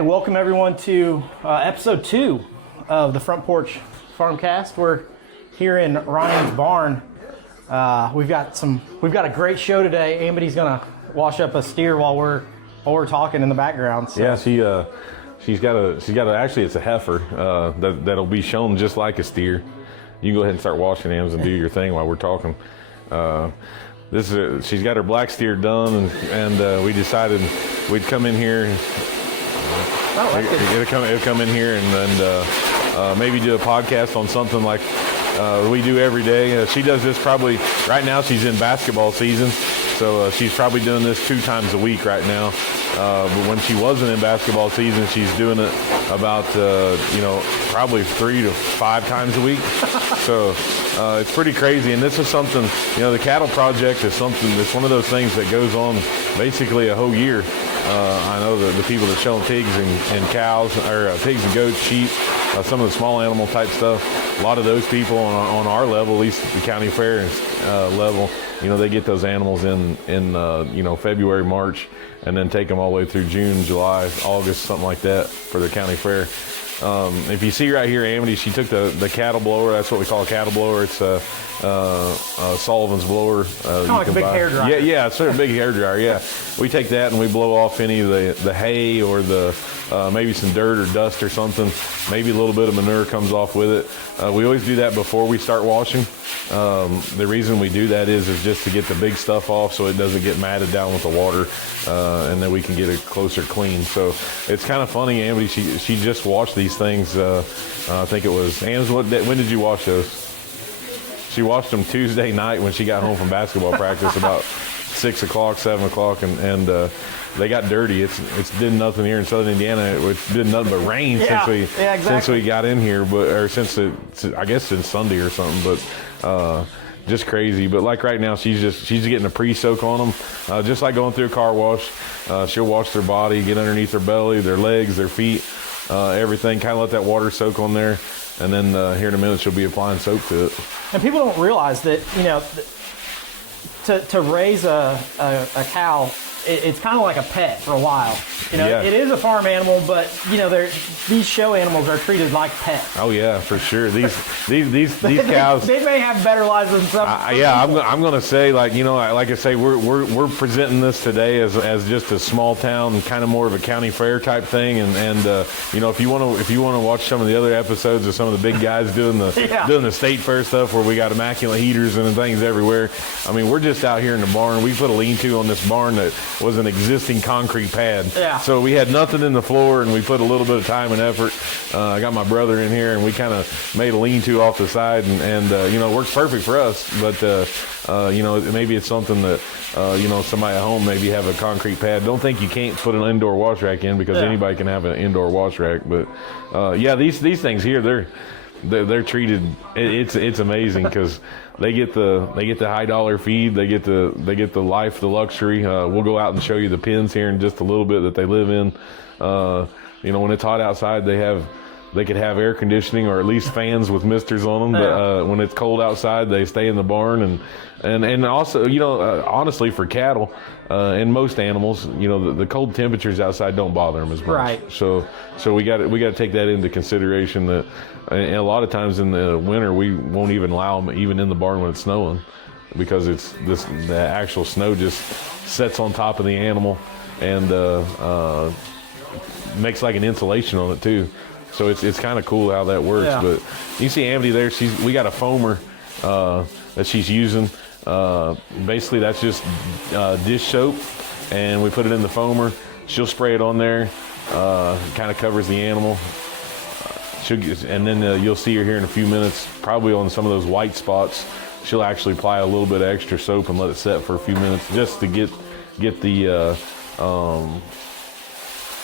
Hey, welcome everyone to episode 2 of the Front Porch FARMCAST. We're here in Ryan's barn. We've got a great show today. Amity's gonna wash up a steer while we're talking in the background. So. Yeah, she's got a actually it's a heifer that'll be shown just like a steer. You can go ahead and start washing hams and do your thing while we're talking. She's got her black steer done, and we decided we'd come in here. It'll come in here and maybe do a podcast on something like we do every day. She does this probably right now. She's in basketball season, so she's probably doing this 2 times a week right now. But when she wasn't in basketball season, she's doing it about probably 3 to 5 times a week. So it's pretty crazy. And this is something, the cattle project is something that's one of those things that goes on basically a whole year. I know the people that show pigs and cows, or pigs and goats, sheep, some of the small animal type stuff. A lot of those people on our level, at least the county fair level, they get those animals in February, March, and then take them all the way through June, July, August, something like that for the county fair. If you see right here, Amity, she took the cattle blower. That's what we call a cattle blower. It's Sullivan's blower. Kind of like a big hair dryer. Yeah, it's sort of a big hair dryer. Yeah, we take that and we blow off any of the hay or the maybe some dirt or dust or something. Maybe a little bit of manure comes off with it. We always do that before we start washing. The reason we do that is just to get the big stuff off so it doesn't get matted down with the water, and then we can get it closer clean. So it's kind of funny, Amity, she just washed these things. I think it was, when did you wash those? She washed them Tuesday night when she got home from basketball practice about 6 o'clock, 7 o'clock, and they got dirty. It's been nothing here in Southern Indiana. It's been nothing but rain since we got in here, since Sunday or something. But just crazy. But like right now, she's getting a pre-soak on them, just like going through a car wash. She'll wash their body, get underneath their belly, their legs, their feet, everything. Kind of let that water soak on there, and then here in a minute she'll be applying soap to it. And people don't realize that to raise a cow, it's kind of like a pet for a while. It is a farm animal, but these show animals are treated like pets. Oh yeah, for sure. These cows. They may have better lives than some. I'm going to say, like I say, we're presenting this today as just a small town, kind of more of a county fair type thing. And if you want to watch some of the other episodes of some of the big guys doing the state fair stuff where we got immaculate heaters and things everywhere. I mean, we're just out here in the barn. We put a lean-to on this barn that was an existing concrete pad. Yeah. So we had nothing in the floor, and we put a little bit of time and effort. I got my brother in here, and we kind of made a lean-to off the side, and it works perfect for us. But maybe it's something that somebody at home maybe have a concrete pad. Don't think you can't put an indoor wash rack in, because anybody can have an indoor wash rack. But these things here, they're treated. It's amazing because they get the high dollar feed. They get the life, the luxury. We'll go out and show you the pens here in just a little bit that they live in. When it's hot outside, they could have air conditioning or at least fans with misters on them. But when it's cold outside, they stay in the barn. And also, honestly, for cattle and most animals, the cold temperatures outside don't bother them as much. Right. So we got to take that into consideration. That and a lot of times in the winter we won't even allow them even in the barn when it's snowing, because the actual snow just sets on top of the animal and makes like an insulation on it too. So it's kind of cool how that works. Yeah. But you see Amity there, we got a foamer that she's using. Basically that's just dish soap, and we put it in the foamer. She'll spray it on there, kind of covers the animal. And then you'll see her here in a few minutes, probably on some of those white spots. She'll actually apply a little bit of extra soap and let it set for a few minutes, just to get the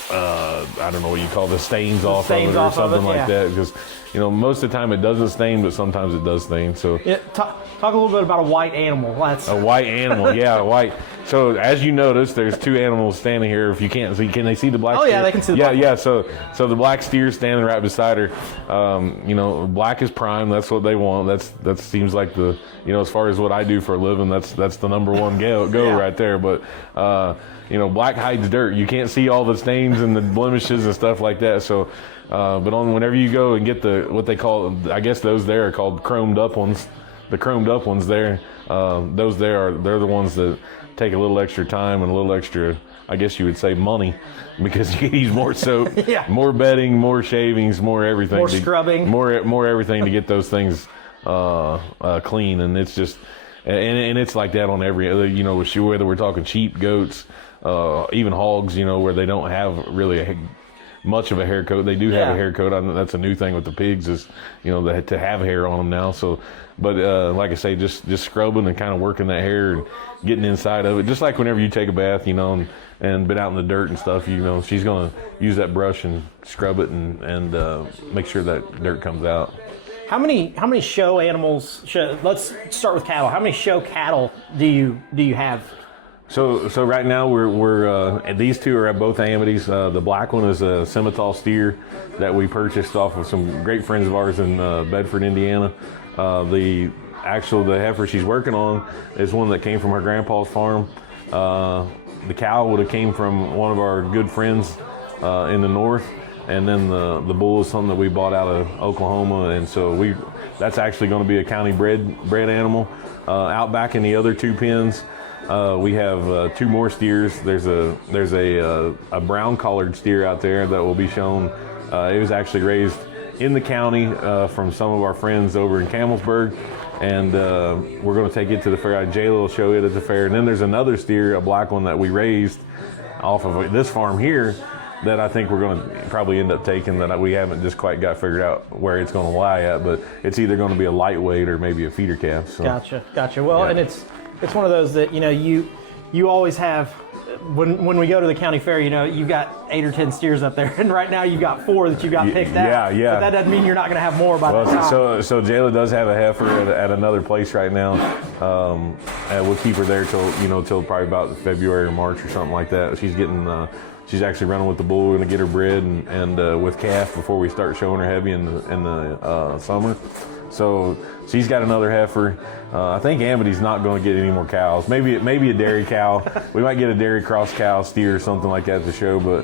I don't know what you call the stains off of it or something like that, because most of the time it doesn't stain, but sometimes it does stain. So talk a little bit about a white animal. A white animal, yeah, a white. So as you notice, there's two animals standing here. If you can't see, can they see the black? Oh steer? yeah, they can see the yeah, black. yeah. So the black steer standing right beside her. Black is prime. That's what they want. That seems like the, as far as what I do for a living, that's the number one go right there. But black hides dirt. You can't see all the stains and the blemishes and stuff like that. So, but whenever you go and get what they call, I guess those there are called chromed up ones. The chromed up ones there, they're the ones that take a little extra time and a little extra, I guess you would say, money, because you use more soap, more bedding, more shavings, more everything, more scrubbing, more everything to get those things clean. And it's just, and it's like that on every other, whether we're talking sheep, goats, even hogs, where they don't have really much of a hair coat. They do have a hair coat. That's a new thing with the pigs is, to have hair on them now. So, but like I say, just scrubbing and kind of working that hair and getting inside of it. Just like whenever you take a bath, and been out in the dirt and stuff, she's going to use that brush and scrub it and make sure that dirt comes out. How many show animals? Let's start with cattle. How many show cattle do you have? So right now we're these two are at both Amity's. The black one is a Simmental steer that we purchased off of some great friends of ours in Bedford, Indiana. The heifer she's working on is one that came from her grandpa's farm. The cow would have came from one of our good friends in the north, and then the bull is something that we bought out of Oklahoma, and so that's actually going to be a county bred animal. Out back in the other two pens, we have two more steers. There's a brown collared steer out there that will be shown. It was actually raised in the county from some of our friends over in Camelsburg, and we're going to take it to the fair. Jayla will show it at the fair. And then there's another steer, a black one that we raised off of this farm here that I think we're going to probably end up taking, that we haven't just quite got figured out where it's going to lie at, but it's either going to be a lightweight or maybe a feeder calf. So. Gotcha. Well, and it's one of those that you always have. When we go to the county fair, you've got 8 or 10 steers up there, and right now you've got 4 that you got picked out. Yeah. But that doesn't mean you're not going to have more by the time. So Jayla does have a heifer at another place right now. And we'll keep her there till probably about February or March or something like that. She's actually running with the bull. We're going to get her bred and with calf before we start showing her heavy in the summer. So she's got another heifer. I think Amity's not going to get any more cows. Maybe a dairy cow. We might get a dairy cross cow, steer, or something like that to show. But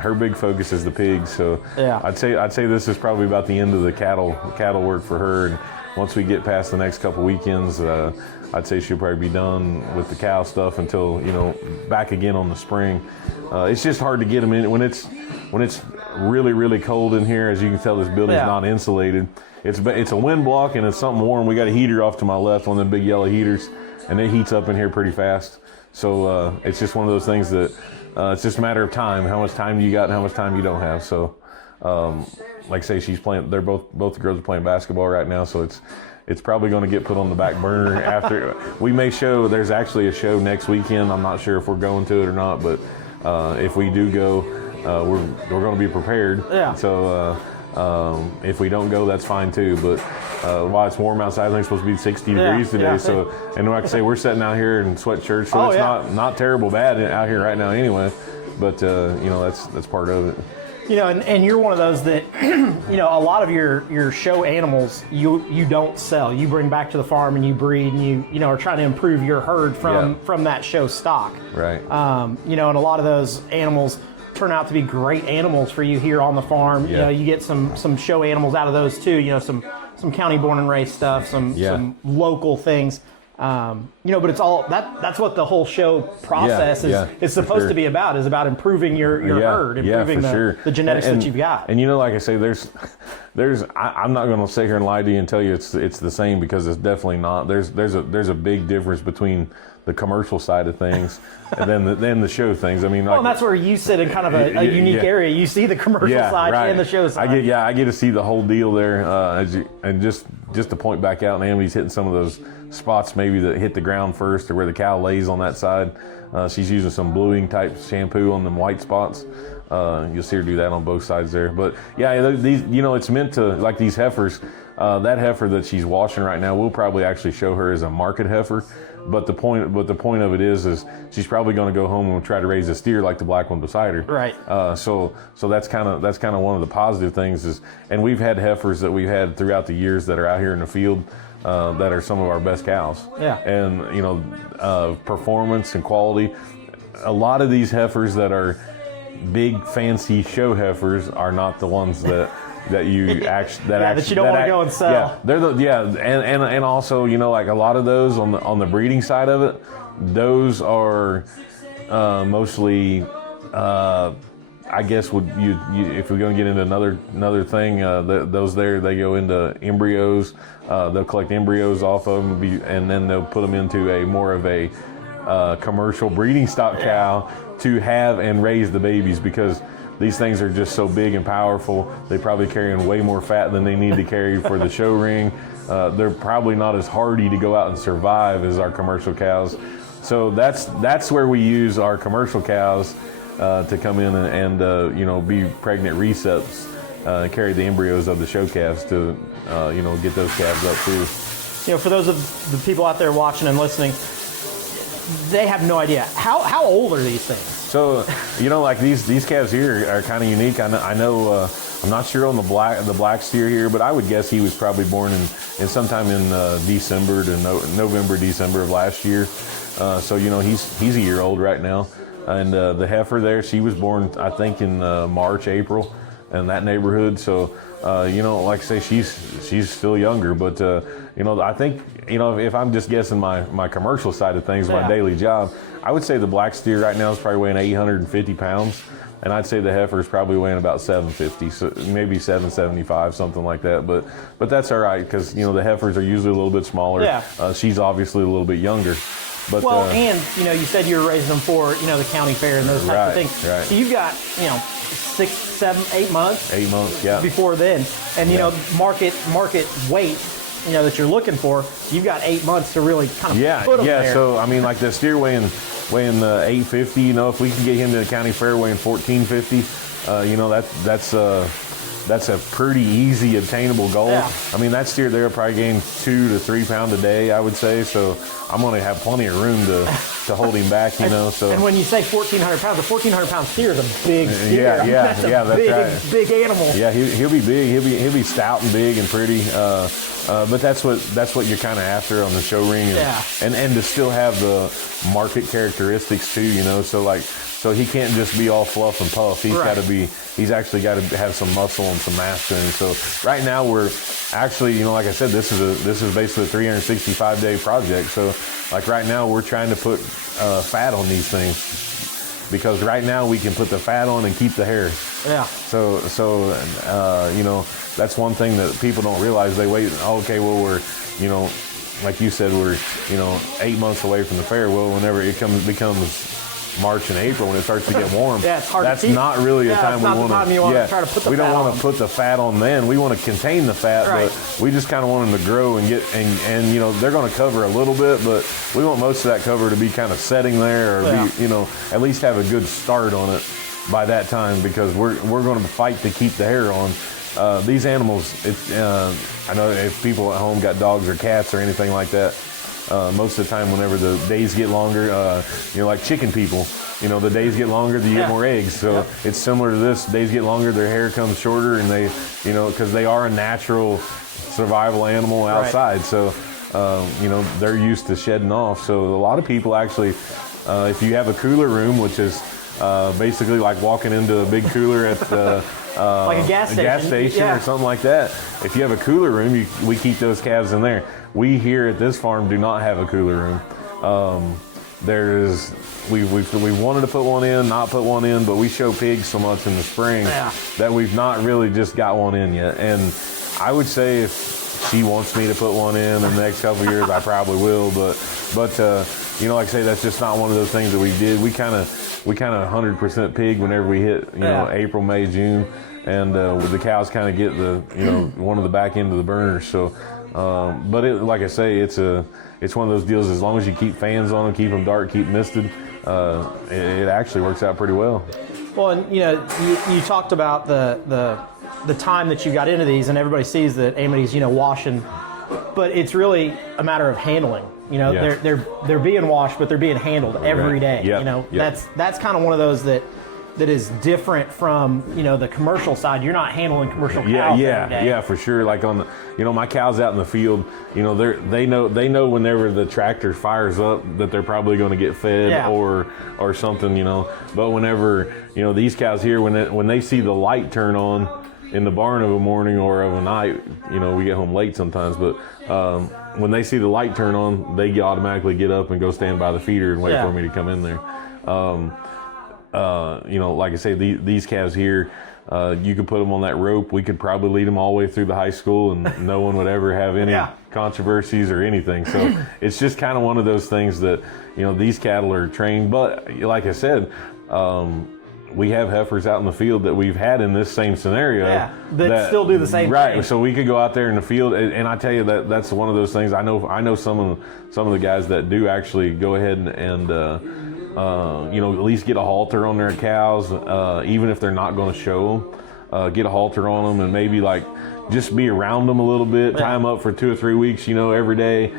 her big focus is the pigs. So I'd say this is probably about the end of the cattle work for her. And once we get past the next couple weekends, I'd say she'll probably be done with the cow stuff until back again on the spring. It's just hard to get them in when it's really, really cold in here. As you can tell, this building's not insulated. It's a wind block and it's something warm. We got a heater off to my left, one of them big yellow heaters, and it heats up in here pretty fast. So it's just one of those things that it's just a matter of time. How much time you got and how much time you don't have. So like I say, she's playing. They're both the girls are playing basketball right now. So it's probably going to get put on the back burner after we may show. There's actually a show next weekend. I'm not sure if we're going to it or not, but if we do go, we're going to be prepared. Yeah. So if we don't go, that's fine too. But while it's warm outside, I think it's supposed to be 60 degrees today. Yeah. So, and like I say, we're sitting out here in sweatshirts, so it's not terrible bad out here right now anyway. But that's part of it. And you're one of those that, a lot of your show animals you don't sell. You bring back to the farm and you breed, and you are trying to improve your herd from that show stock. Right. And a lot of those animals turn out to be great animals for you here on the farm. Yeah. You get some show animals out of those too. Some county born and raised stuff, some local things. But it's all that's what the whole show process is supposed to be about. Is about improving your herd, improving the genetics that you've got. And like I say, I'm not going to sit here and lie to you and tell you it's the same, because it's definitely not. There's a big difference between the commercial side of things and then the show things. I mean, and that's where you sit in kind of a unique area. You see the commercial side and the show side. I get to see the whole deal there. And just to point back out, and Amy's hitting some of those spots maybe that hit the ground first, or where the cow lays on that side. She's using some bluing type shampoo on them white spots. You'll see her do that on both sides there. But these, it's meant to, like these heifers. That heifer that she's washing right now, we'll probably actually show her as a market heifer. But the point of it is she's probably going to go home and try to raise a steer like the black one beside her. Right. So that's kind of one of the positive things is, and we've had heifers that we've had throughout the years that are out here in the field that are some of our best cows. Yeah. And performance and quality. A lot of these heifers that are big fancy show heifers are not the ones that you actually that you don't want to go and sell. Yeah, they're and also like a lot of those on the breeding side of it, those are mostly I guess if we're going to get into another thing, those they go into embryos. They'll collect embryos off of them and then they'll put them into a more of a commercial breeding stock cow to have and raise the babies, because these things are just so big and powerful. They probably carrying way more fat than they need to carry for the show ring. They're probably not as hardy to go out and survive as our commercial cows. So that's where we use our commercial cows to come in and be pregnant receps, carry the embryos of the show calves to get those calves up too. For those of the people out there watching and listening, they have no idea. How old are these things? So, like these calves here are kind of unique. I know I'm not sure on the black steer here, but I would guess he was probably born in sometime in December to November, December of last year. So he's a year old right now, and the heifer there, she was born I think in March, April, in that neighborhood. So like I say, she's still younger, but I think if I'm just guessing my commercial side of things, my daily job, I would say the black steer right now is probably weighing 850 pounds, and I'd say the heifer is probably weighing about 750, so maybe 775, something like that. But that's all right, because the heifers are usually a little bit smaller. Yeah. She's obviously a little bit younger. But, and you said you were raising them for the county fair and those types of things. Right. So you've got 6, 7, 8 months. 8 months, yeah. Before then, and market weight that you're looking for. You've got 8 months to really kind of put them there. So I mean, like the steer weighing 850. If we can get him to the county fair weighing 1450, that's a pretty easy obtainable goal. Yeah. I mean, that steer there will probably gain 2 to 3 pounds a day, I would say. So I'm going to have plenty of room to hold him back, So. And when you say 1,400 pounds, a 1,400 pound steer is a big steer. That's big, right. Big animal. Yeah, he'll be big. He'll be stout and big and pretty. But that's what you're kind of after on the show ring, and to still have the market characteristics too. So he can't just be all fluff and puff. He's actually got to have some muscle and some mass to him. So right now we're actually, like I said, this is basically a 365-day project. So like right now we're trying to put fat on these things, because right now we can put the fat on and keep the hair. Yeah. So that's one thing that people don't realize. They wait. Okay, well we're like you said, we're 8 months away from the fair. Well, whenever it becomes March and April, when it starts to get warm, it's hard that's to keep. not really a time we want to try to put the fat on. We don't want to put the fat on then. We want to contain the fat, but we just kind of want them to grow and get and they're going to cover a little bit, but we want most of that cover to be kind of setting there, or be at least have a good start on it by that time, because we're going to fight to keep the hair on. These animals, I know if people at home got dogs or cats or anything like that, most of the time whenever the days get longer, like chicken people, the days get longer, you get more eggs. So it's similar to this. Days get longer, their hair comes shorter, and they, because they are a natural survival animal outside. So, they're used to shedding off. So a lot of people actually, if you have a cooler room, which is basically like walking into a big cooler at like a gas station or something like that. If you have a cooler room, we keep those calves in there. We here at this farm do not have a cooler room. We wanted to put one in, not put one in, but we show pigs so much in the spring that we've not really just got one in yet. And I would say if she wants me to put one in the next couple of years, I probably will. But like I say, that's just not one of those things that we did. We kind of 100% pig whenever we hit April, May, June, and the cows kind of get the one of the back end of the burners. So, but like I say, it's one of those deals. As long as you keep fans on them, keep them dark, keep misted, it actually works out pretty well. Well, and you talked about the time that you got into these, and everybody sees that Amity's washing, but it's really a matter of handling. You know, Yeah. they're being washed, but they're being handled every day. Yep. You know, Yep. that's kind of one of those that is different from, you know, the commercial side. You're not handling commercial cows every day. Yeah, for sure. Like on the, you know, my cows out in the field, you know, they know whenever the tractor fires up that they're probably going to get fed or something, you know. But whenever, you know, these cows here, when they see the light turn on in the barn of a morning or of a night, you know, we get home late sometimes, but when they see the light turn on, they automatically get up and go stand by the feeder and wait for me to come in there. You know, like I say, these calves here, you could put them on that rope. We could probably lead them all the way through the high school and no one would ever have any controversies or anything. So it's just kind of one of those things that, you know, these cattle are trained. But like I said, we have heifers out in the field that we've had in this same scenario. That still do the same thing. Right. So we could go out there in the field, and I tell you that's one of those things. I know some of the guys that do actually go ahead and you know, at least get a halter on their cows, even if they're not going to show them. Get a halter on them and maybe like just be around them a little bit, tie them up for 2 or 3 weeks, you know, every day,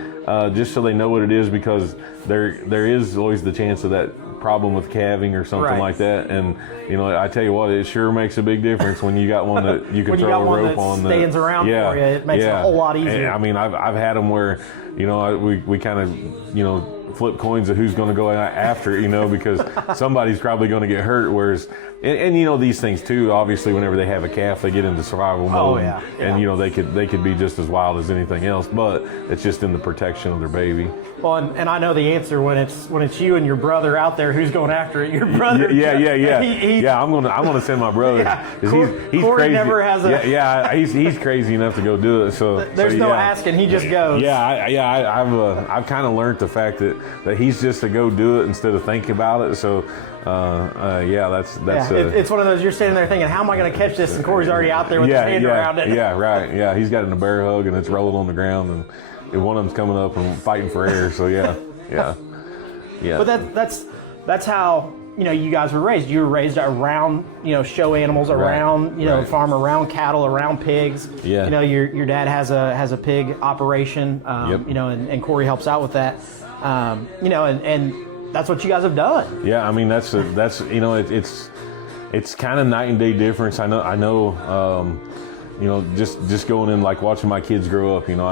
just so they know what it is, because there is always the chance of that problem with calving or something like that. And you know, I tell you what, it sure makes a big difference when you got one that you can throw a rope on that stands around for you. It makes it a whole lot easier. And, I mean, I've had them where, you know, we kind of, you know, flip coins of who's going to go after it, you know, because somebody's probably going to get hurt. Whereas, and you know, these things too, obviously whenever they have a calf, they get into survival mode. And you know, they could be just as wild as anything else, but it's just in the protection of their baby. Well, and I know the answer when it's you and your brother out there, who's going after it. Your brother. Yeah. I'm gonna send my brother. He's Corey crazy. never has a. He's crazy enough to go do it. So there's no asking. He just goes. I've kind of learned the fact that he's just to go do it instead of think about it. So it's one of those, you're standing there thinking, how am I going to catch this? And Corey's already out there with his hand around it. Yeah, right. Yeah, he's got it in a bear hug and it's rolling on the ground, and one of them's coming up and fighting for air. So yeah. But that's how, you know, you guys were raised. You were raised around, you know, show animals, around, you know, farm, around cattle, around pigs. Yeah. You know, your dad has a pig operation. You know, and Corey helps out with that. You know, and that's what you guys have done. Yeah, I mean that's you know, it's kind of night and day difference. I know. You know, just going in, like watching my kids grow up. You know,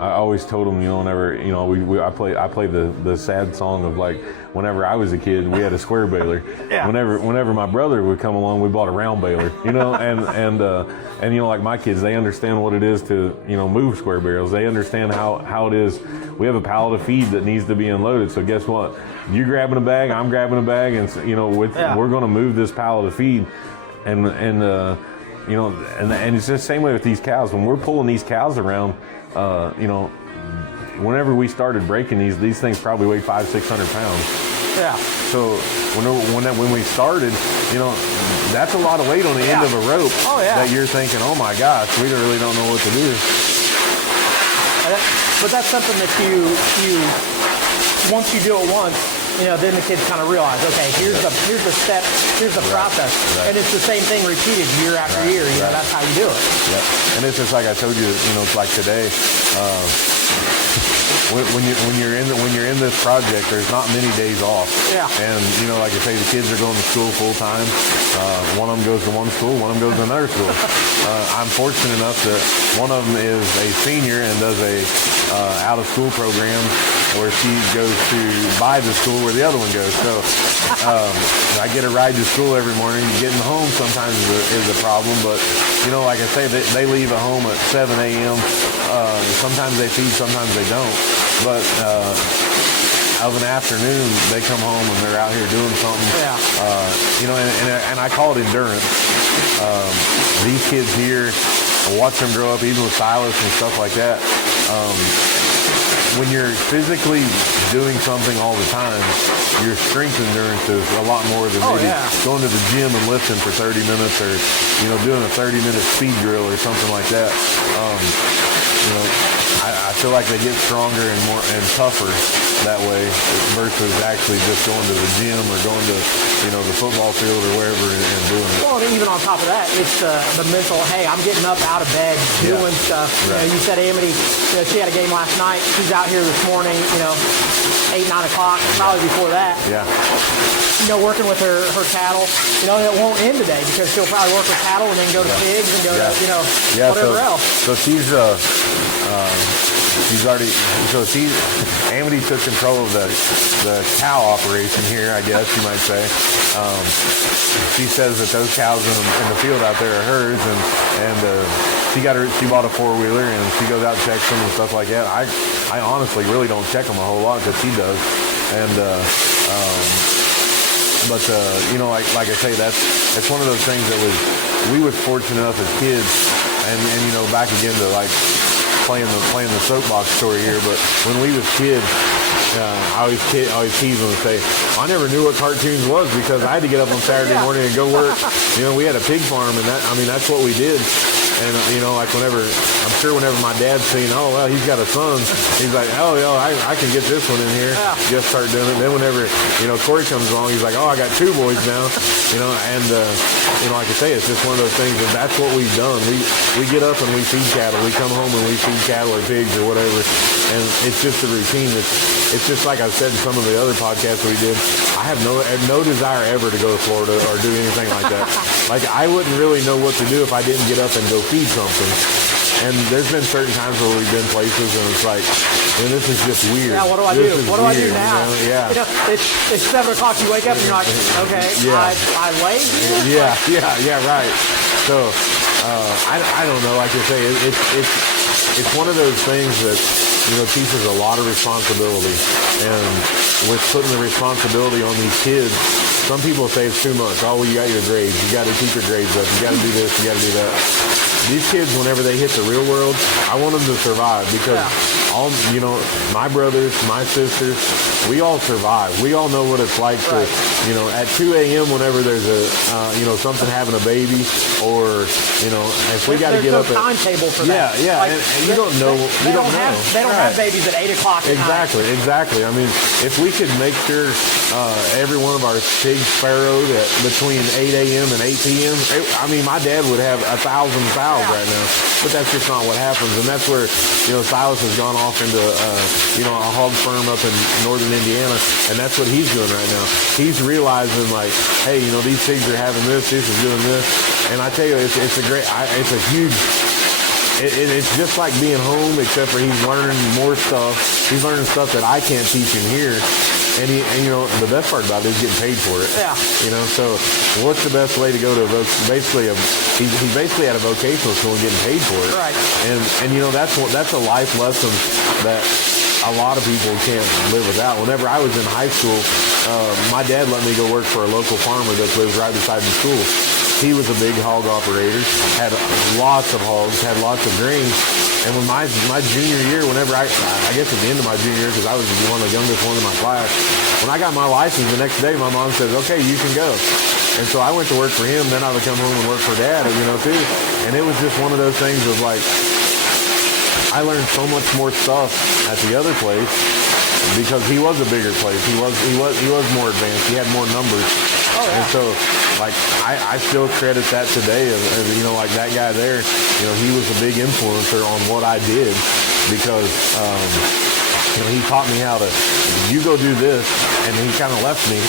I always told them, you know, whenever, you know, I play the sad song of like, whenever I was a kid, we had a square baler. Whenever my brother would come along, we bought a round baler, you know, and you know, like my kids, they understand what it is to, you know, move square barrels. They understand how it is. We have a pallet of feed that needs to be unloaded. So guess what? You're grabbing a bag, I'm grabbing a bag, and you know, we're going to move this pallet of feed, and you know, and it's the same way with these cows. When we're pulling these cows around, you know, whenever we started breaking these things probably weigh 500-600 pounds. Yeah. So when we started, you know, that's a lot of weight on the end of a rope. That you're thinking, oh my gosh, we really don't know what to do. But that's something that you once you do it once, you know, then the kids kind of realize, okay, here's the step, here's the process, and it's the same thing repeated year after year. You know, that's how you do it. Yep. And it's just like I told you, you know, it's like today. When you're in this project, there's not many days off. Yeah. And you know, like I say, the kids are going to school full time. One of them goes to one school, one of them goes to another school. I'm fortunate enough that one of them is a senior and does a out of school program where she goes to by the school where the other one goes. So I get a ride to school every morning. Getting home sometimes is a problem, but you know, like I say, they leave at home at 7 a.m. Sometimes they feed, sometimes they don't. But of an afternoon, they come home and they're out here doing something. You know, and I call it endurance. These kids here, watch them grow up, even with Silas and stuff like that. When you're physically doing something all the time, your strength endurance is a lot more than maybe going to the gym and lifting for 30 minutes or, doing a 30-minute speed drill or something like that. I feel like they get stronger and more and tougher that way versus actually just going to the gym or going to, the football field or wherever and doing it. Well, and even on top of that, it's the mental, hey, I'm getting up out of bed, doing stuff. Right. You said Amity, she had a game last night. She's out here this morning, 8, 9 o'clock, probably before that. Yeah. Working with her cattle. It won't end today because she'll probably work with cattle and then go to pigs and go to, whatever else. So she's Amity took control of the cow operation here, I guess you might say. She says that those cows in the field out there are hers, and she bought a 4-wheeler and she goes out and checks them and stuff like that. I honestly really don't check them a whole lot because she does, and like I say, that's one of those things that we was fortunate enough as kids, and back again to like playing the soapbox story here, but when we was kids, I always tease them and say, I never knew what cartoons was because I had to get up on Saturday morning and go work. We had a pig farm, and that's what we did. And like I'm sure whenever my dad's seen, oh well, he's got a son, he's like, oh yeah, I can get this one in here. Just start doing it. Then whenever Corey comes along, he's like, oh, I got 2 boys now. And like I say, it's just one of those things, and that's what we've done. We get up and we feed cattle. We come home and we feed cattle or pigs or whatever, and it's just a routine. It's just like I've said in some of the other podcasts we did. I have no desire ever to go to Florida or do anything like that. Like I wouldn't really know what to do if I didn't get up and go feed something. And there's been certain times where we've been places and it's like, this is just weird. Yeah, what do I do? What do I do now? Yeah. It's 7 o'clock, you wake up and you're like, okay, I laid here? Yeah, right. So, I don't know, like I say, it's one of those things that, teaches a lot of responsibility. And with putting the responsibility on these kids, some people say it's too much. Oh, well, you got your grades. You got to keep your grades up. You got to do this. You got to do that. These kids, whenever they hit the real world, I want them to survive because my brothers, my sisters, we all survive. We all know what it's like to, at 2 a.m. whenever there's something having a baby, or if we got to get up. There's no timetable for that. Yeah, and you don't know. They don't have babies at 8 o'clock at night. Exactly. I mean, if we could make sure every one of our pigs farrowed at between 8 a.m. and 8 p.m., my dad would have 1,000 fowls right now, but that's just not what happens, and that's where Silas has gone off into a hog firm up in northern Indiana, and that's what he's doing right now. He's realizing like, hey, these pigs are having this is doing this, and I tell you, it's a huge. It's just like being home, except for he's learning more stuff. He's learning stuff that I can't teach him here. And the best part about it is getting paid for it. Yeah. So what's the best way to go to he's basically at a vocational school and getting paid for it. Right. And that's a life lesson that a lot of people can't live without. Whenever I was in high school, my dad let me go work for a local farmer that lives right beside the school. He was a big hog operator, had lots of hogs, had lots of grain. And when my junior year, whenever I guess at the end of my junior year, because I was one of the youngest ones in my class, when I got my license the next day, my mom says, okay, you can go. And so I went to work for him, then I would come home and work for Dad, too. And it was just one of those things of like, I learned so much more stuff at the other place because he was a bigger place. He was more advanced. He had more numbers. Oh, yeah. And so, like, I still credit that today as like that guy there, he was a big influencer on what I did because, he taught me how to, you go do this, and he kind of left me.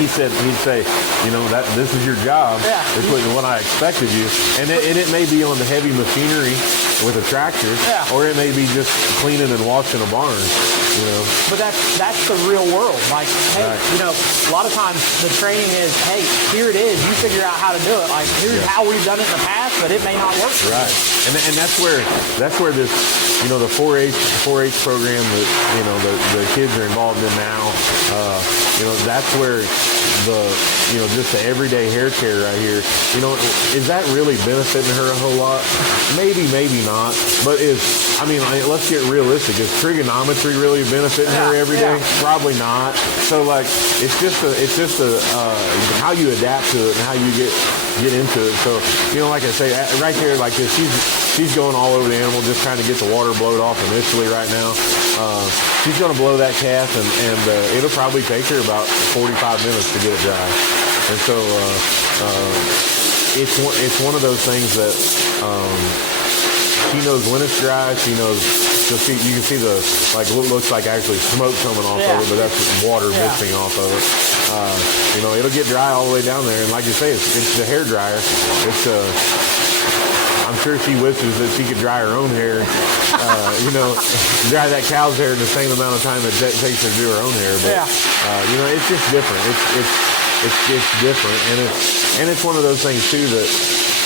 He'd say, that this is your job. Yeah. It's what I expected you. And it may be on the heavy machinery with a tractor, or it may be just cleaning and washing a barn. But that's the real world. Like, hey, a lot of times the training is, hey, here it is. You figure out how to do it. Like, here's how we've done it in the past, but it may not work for you. And that's where this, the 4-H program that the kids are involved in now. That's where just the everyday hair care right here. Is that really benefiting her a whole lot? Maybe not. But let's get realistic. Is trigonometry really benefiting her every day? Probably not. So like, it's just how you adapt to it and how you get into it. So, you know, like I say, right there, like this, she's going all over the animal, just trying to get the water blowed off initially right now. She's going to blow that calf, and it'll probably take her about 45 minutes to get it dry. And so it's one of those things that she knows when it's dry. She knows. You can see the like what looks like actually smoke coming off of it, but that's water mixing off of it. You know, it'll get dry all the way down there, and like you say, it's the hair dryer. I'm sure she wishes that she could dry her own hair. You know, dry that cow's hair in the same amount of time it takes her to do her own hair. But you know, it's just different. It's different, and it's one of those things too that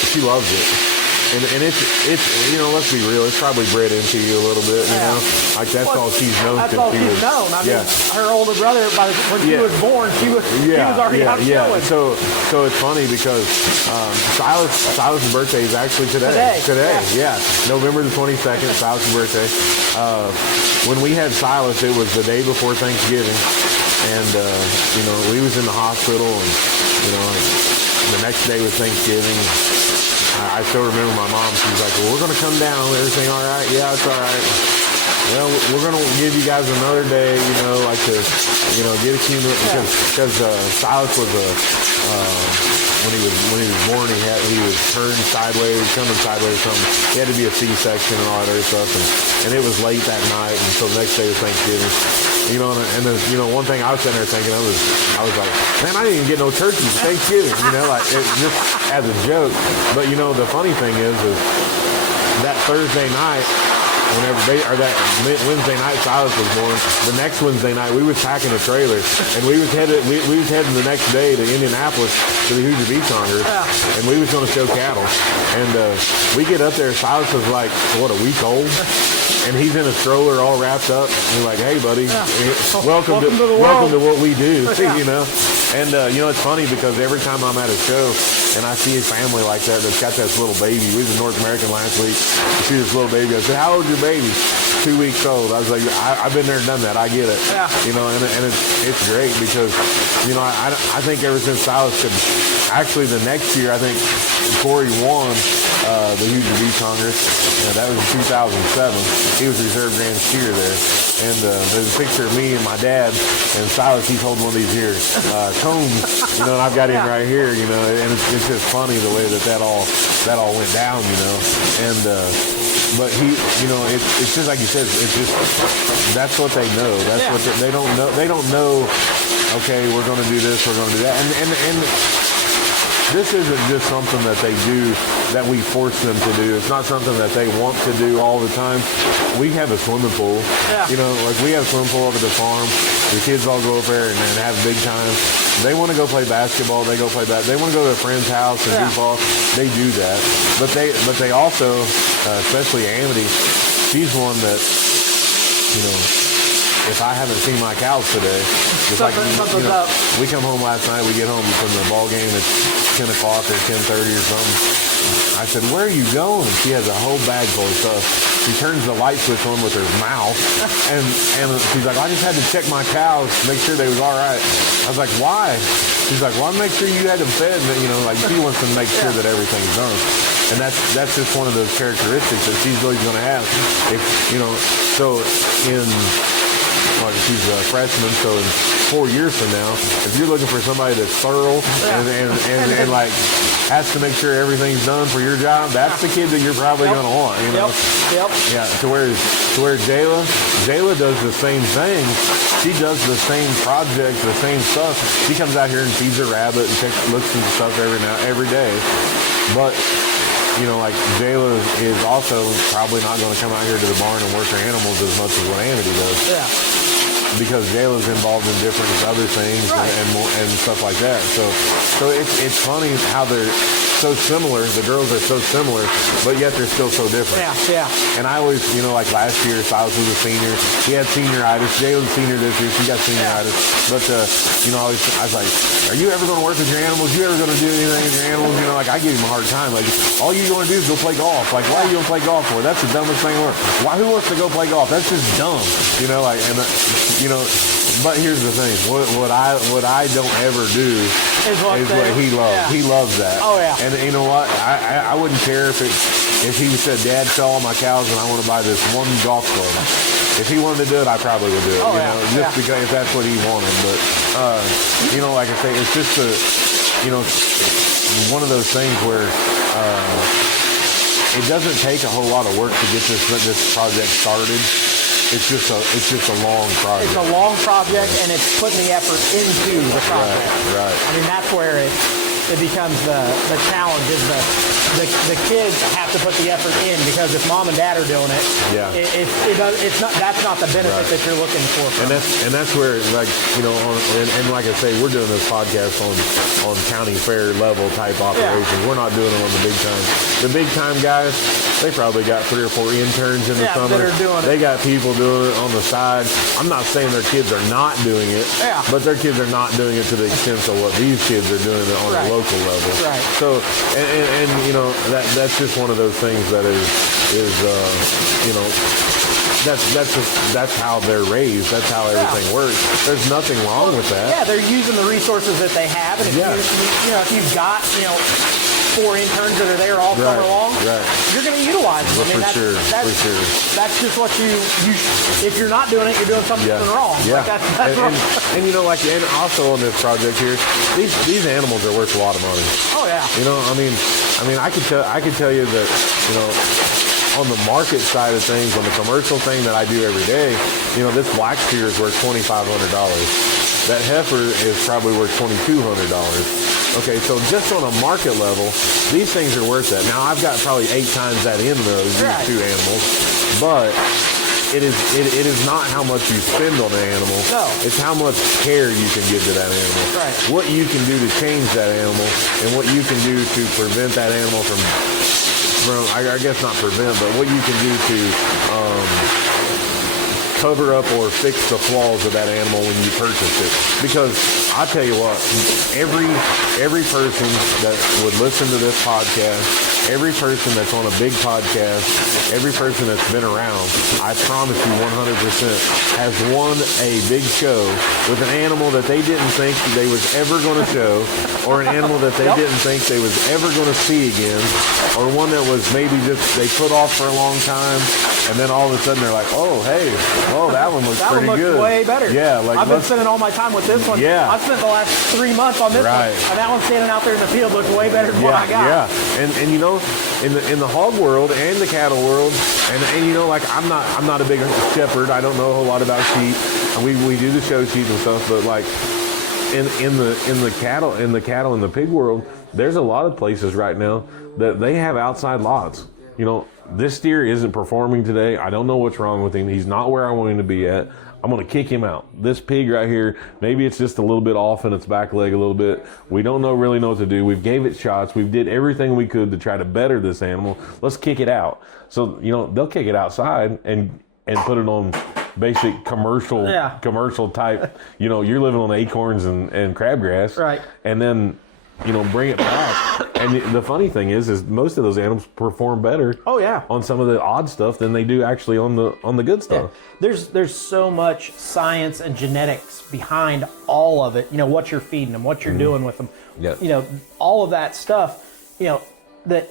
she loves it. And it's you know, let's be real, it's probably bred into you a little bit, you know? Like that's all she's known. That's all she's known. I mean, her older brother, when she was born, he was already out showing. So it's funny because Silas's birthday is actually today. November the 22nd, Silas's birthday. When we had Silas, it was the day before Thanksgiving. And, you know, we was in the hospital, and, you know, the next day was Thanksgiving. I still remember my mom. She was like, well, we're going to come down. Everything all right? Yeah, it's all right. Well, we're going to give you guys another day, you know, like to, you know, get a cumulative, because Silas was when he was born, he was turned sideways, coming sideways or something. He had to be a C-section and all that other stuff, and it was late that night, and so the next day was Thanksgiving. You know, and then, you know, one thing I was sitting there thinking of is, I was like, man, I didn't even get no turkey for Thanksgiving, you know, like just as a joke. But you know, the funny thing is that Thursday night, that Wednesday night Silas was born, the next Wednesday night we was packing a trailer, and we was heading the next day to Indianapolis to the Hoosier Beach Hunger, and we was going to show cattle. And we get up there, Silas was like, what, a week old? And he's in a stroller all wrapped up. And we're like, hey, buddy, welcome to what we do, you know? And, you know, it's funny because every time I'm at a show and I see a family like that that's got this little baby. We was in North American last week. I see this little baby. I said, how old is your baby? 2 weeks old. I was like, I've been there and done that. I get it. You know, and it's great because, you know, I think ever since Silas could, actually the next year, I think Corey won the Hoosier Beach Hunger. That was in 2007. He was reserve grand steer there. And there's a picture of me and my dad, and Silas, he's holding one of these here combs, you know, and I've got him right here, you know, and it's just funny the way that all went down, you know. And but he, you know, it's just like you said, it's just, that's what they know. That's what they don't know. They don't know, okay, we're going to do this, we're going to do that. And this isn't just something that they do that we force them to do. It's not something that they want to do all the time. We have a swimming pool. You know, like we have a swimming pool over at the farm. The kids all go over there and have a big time. They want to go play basketball. They go play They want to go to a friend's house and goof off. They do that. But they also, especially Amity, she's one that, you know, if I haven't seen my cows today, just like, you know, we come home last night, we get home from the ball game at 10 o'clock or 10:30 or something. I said, where are you going? And she has a whole bag full of stuff. She turns the light switch on with her mouth, and she's like, I just had to check my cows to make sure they was all right. I was like, why? She's like, well, I make sure you had them fed, and, you know, like she wants to make sure that everything's done. And that's just one of those characteristics that she's always going to have. If, you know, so like she's a freshman, so in 4 years from now, if you're looking for somebody that's thorough and like has to make sure everything's done for your job, that's the kid that you're probably going to want, you know? Yeah, to where Jayla does the same thing. She does the same projects, the same stuff. She comes out here and feeds a rabbit and looks at stuff every day. But, you know, like Jayla is also probably not going to come out here to the barn and work her animals as much as what Amity does. Because Jayla's involved in different other things and stuff like that. So it's funny how they're so similar. The girls are so similar, but yet they're still so different. And I always, you know, like last year, Silas was a senior. He had senioritis. Jayla's a senior this year. She got senioritis. But, you know, I was like, are you ever going to work with your animals? You ever going to do anything with your animals? You know, like I give him a hard time. Like, all you want to do is go play golf. Like, why are you going to play golf for? That's the dumbest thing ever. Who wants to go play golf? That's just dumb. You know, like, and you know. But here's the thing: what I don't ever do is what he loves. Yeah. He loves that. Oh yeah. And you know what? I wouldn't care if he said, "Dad, sell all my cows, and I want to buy this one golf club." If he wanted to do it, I probably would do it. Oh, you know, just because if that's what he wanted. But you know, like I say, it's just one of those things where it doesn't take a whole lot of work to get this project started. It's just a long project. It's a long project, and it's putting the effort into the project. Right. I mean, that's where it becomes the challenge. Is the kids have to put the effort in, because if mom and dad are doing it, it's not, that's not the benefit that you're looking for. And that's where, like, you know, and like I say, we're doing this podcast on county fair level type operations. Yeah. We're not doing it on the big time. The big time guys, they probably got 3 or 4 interns in the summer. That are doing they got people doing it on the side. I'm not saying their kids are not doing it, but their kids are not doing it to the extent of what these kids are doing it on a local level. Right. So, and you know, that's just one of those things that is you know, that's how they're raised. That's how everything works. There's nothing wrong with that. Yeah, they're using the resources that they have, and if you know, if you've got 4 interns that are there all summer long, you're going to utilize them. Well, I mean, that's just what you if you're not doing it, you're doing something wrong. Yeah. Like that's and you know, like, and also on this project here, these animals are worth a lot of money. Oh yeah. You know, I mean, I could tell you that, you know, on the market side of things, on the commercial thing that I do every day, you know, this black steer is worth $2,500. That heifer is probably worth $2,200. Okay, so just on a market level, these things are worth that. Now, I've got probably 8 times that in these 2 animals, but it is not how much you spend on an animal. No. It's how much care you can give to that animal. Right. What you can do to change that animal, and what you can do to prevent that animal from I guess not prevent, but what you can do to cover up or fix the flaws of that animal when you purchase it. Because I tell you what, every person that would listen to this podcast, every person that's on a big podcast, every person that's been around, I promise you 100% has won a big show with an animal that they didn't think they was ever going to show, or an animal that they didn't think they was ever going to see again, or one that was maybe just they put off for a long time, and then all of a sudden they're like, oh, hey, that one looks pretty good. That one looks way better. Yeah, like I've been spending all my time with this one. Yeah. I've spent the last 3 months on this one, and that one standing out there in the field looks way better than what I got. Yeah, and you know, in the hog world and the cattle world, and you know, like I'm not a big shepherd. I don't know a whole lot about sheep. And we do the show sheep and stuff, but like in the cattle and the pig world, there's a lot of places right now that they have outside lots. You know, this steer isn't performing today. I don't know what's wrong with him. He's not where I want him to be at. I'm going to kick him out. This pig right here, maybe it's just a little bit off in its back leg a little bit. We don't really know what to do. We've gave it shots. We've did everything we could to try to better this animal. Let's kick it out. So, you know, they'll kick it outside and put it on basic commercial type. You know, you're living on acorns and crabgrass. Right. And then, you know, bring it back. And the funny thing is most of those animals perform better. Oh yeah. On some of the odd stuff than they do actually on the good stuff. Yeah. There's so much science and genetics behind all of it. You know, what you're feeding them, what you're doing with them. Yeah. You know, all of that stuff. You know, that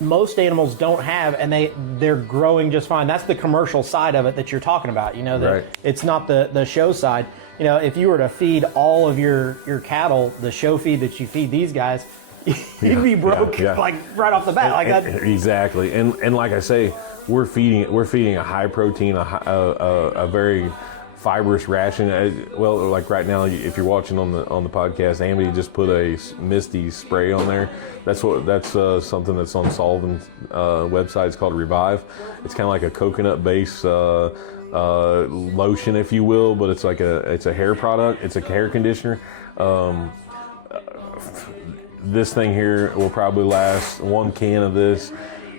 most animals don't have, and they're growing just fine. That's the commercial side of it that you're talking about. You know, that it's not the show side. You know, if you were to feed all of your cattle the show feed that you feed these guys, you'd be broke like right off the bat. Like that. Exactly, and like I say, we're feeding a high protein, a very fibrous ration. Well, like right now, if you're watching on the podcast, Amity just put a Misty spray on there. That's something that's on Sullivan's website. It's called Revive. It's kind of like a coconut based lotion, if you will, but it's a hair product. It's a hair conditioner. This thing here will probably last, one can of this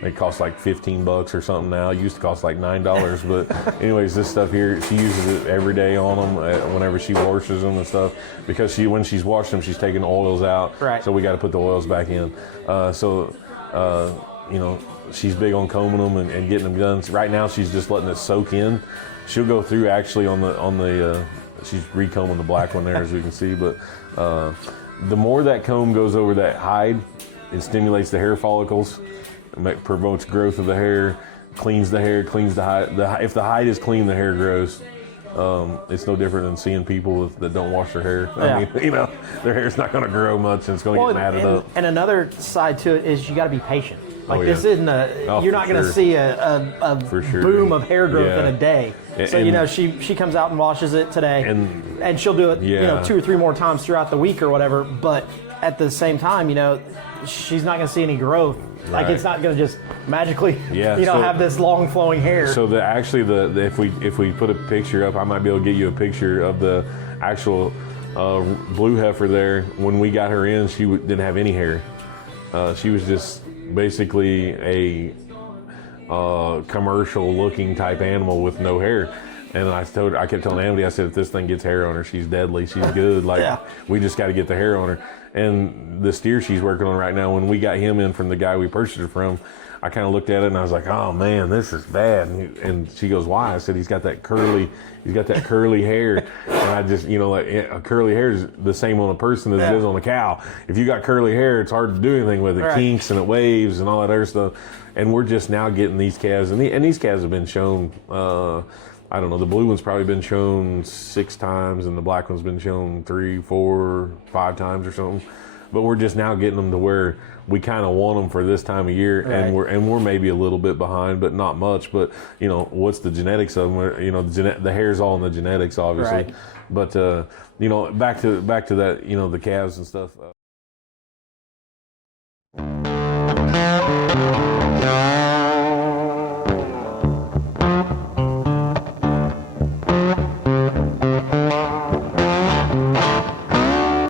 They cost like $15 or something now. It used to cost like $9. But anyways, this stuff here, she uses it every day on them whenever she washes them and stuff. Because when she's washed them, she's taking the oils out. Right. So we got to put the oils back in. You know, she's big on combing them and getting them done. Right now, she's just letting it soak in. She'll go through actually on the she's recombing the black one there, as we can see. But the more that comb goes over that hide, it stimulates the hair follicles, promotes growth of the hair, cleans the hair, cleans the hide. If the hide is clean, the hair grows. It's no different than seeing people that don't wash their hair. Yeah. I mean, you know, their hair's not going to grow much, and it's going to get matted up. And another side to it is you got to be patient. Like this isn't you're not going to see a boom of hair growth in a day. So you know, she comes out and washes it today, and she'll do it you know 2 or 3 more times throughout the week or whatever. But at the same time, you know, she's not going to see any growth. Like it's not going to just magically have this long flowing hair. So if we put a picture up, I might be able to get you a picture of the actual blue heifer there. When we got her in, she didn't have any hair. She was just basically a commercial looking type animal with no hair. And I kept telling Amity, I said, if this thing gets hair on her, she's deadly. She's good. Like we just got to get the hair on her. And the steer she's working on right now, when we got him in from the guy we purchased her from, I kind of looked at it and I was like, oh man, this is bad. And she goes, why? I said, he's got that curly hair. And I just, you know, like curly hair is the same on a person as it is on a cow. If you got curly hair, it's hard to do anything with it. It kinks and it waves and all that other stuff. And we're just now getting these calves, and these calves have been shown, I don't know, the blue one's probably been shown 6 times and the black one's been shown 3, 4, 5 times or something. But we're just now getting them to where we kind of want them for this time of year, and we're maybe a little bit behind, but not much. But you know, what's the genetics of them? You know, the hair's all in the genetics, obviously. But you know, back to that, you know, the calves and stuff.